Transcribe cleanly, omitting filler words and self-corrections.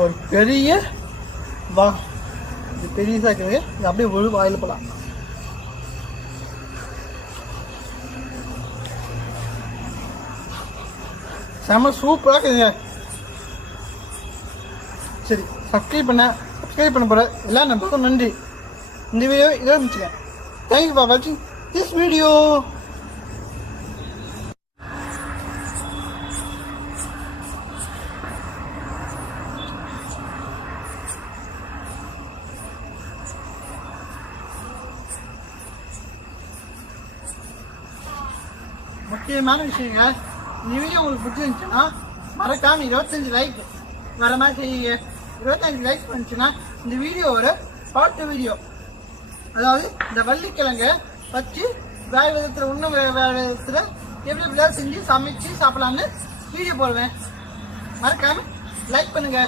ஒரு பெரிய வா இது பெரியசா இருக்குது. இது அப்படியே ஒரு வாயில் போகலாம். செம சூப்பராக இருக்குதுங்க. சரி, சப்ஸ்கிரைப் பண்ண போகிற எல்லா நம்பருக்கும் நன்றி. இந்த வீடியோ இதோட முடிச்சுக்கேன். தேங்க்யூ ஃபார் வாட்சிங் திஸ் வீடியோ. முக்கியமான விஷயங்க, இந்த வீடியோ உங்களுக்கு பிடிச்சிருந்துச்சுன்னா மறக்காம 25 லைக் வர மாதிரி 25 லைக் பண்ணிச்சுன்னா இந்த வீடியோ ஒரு பார்ட் வீடியோ, அதாவது இந்த வள்ளிக்கிழங்க வச்சு வேற விதத்தில் இன்னும் வேற விதத்தில் எப்படி எப்படியாவது செஞ்சு சமைச்சு சாப்பிடலான்னு வீடியோ போடுவேன். மறக்காம லைக் பண்ணுங்க.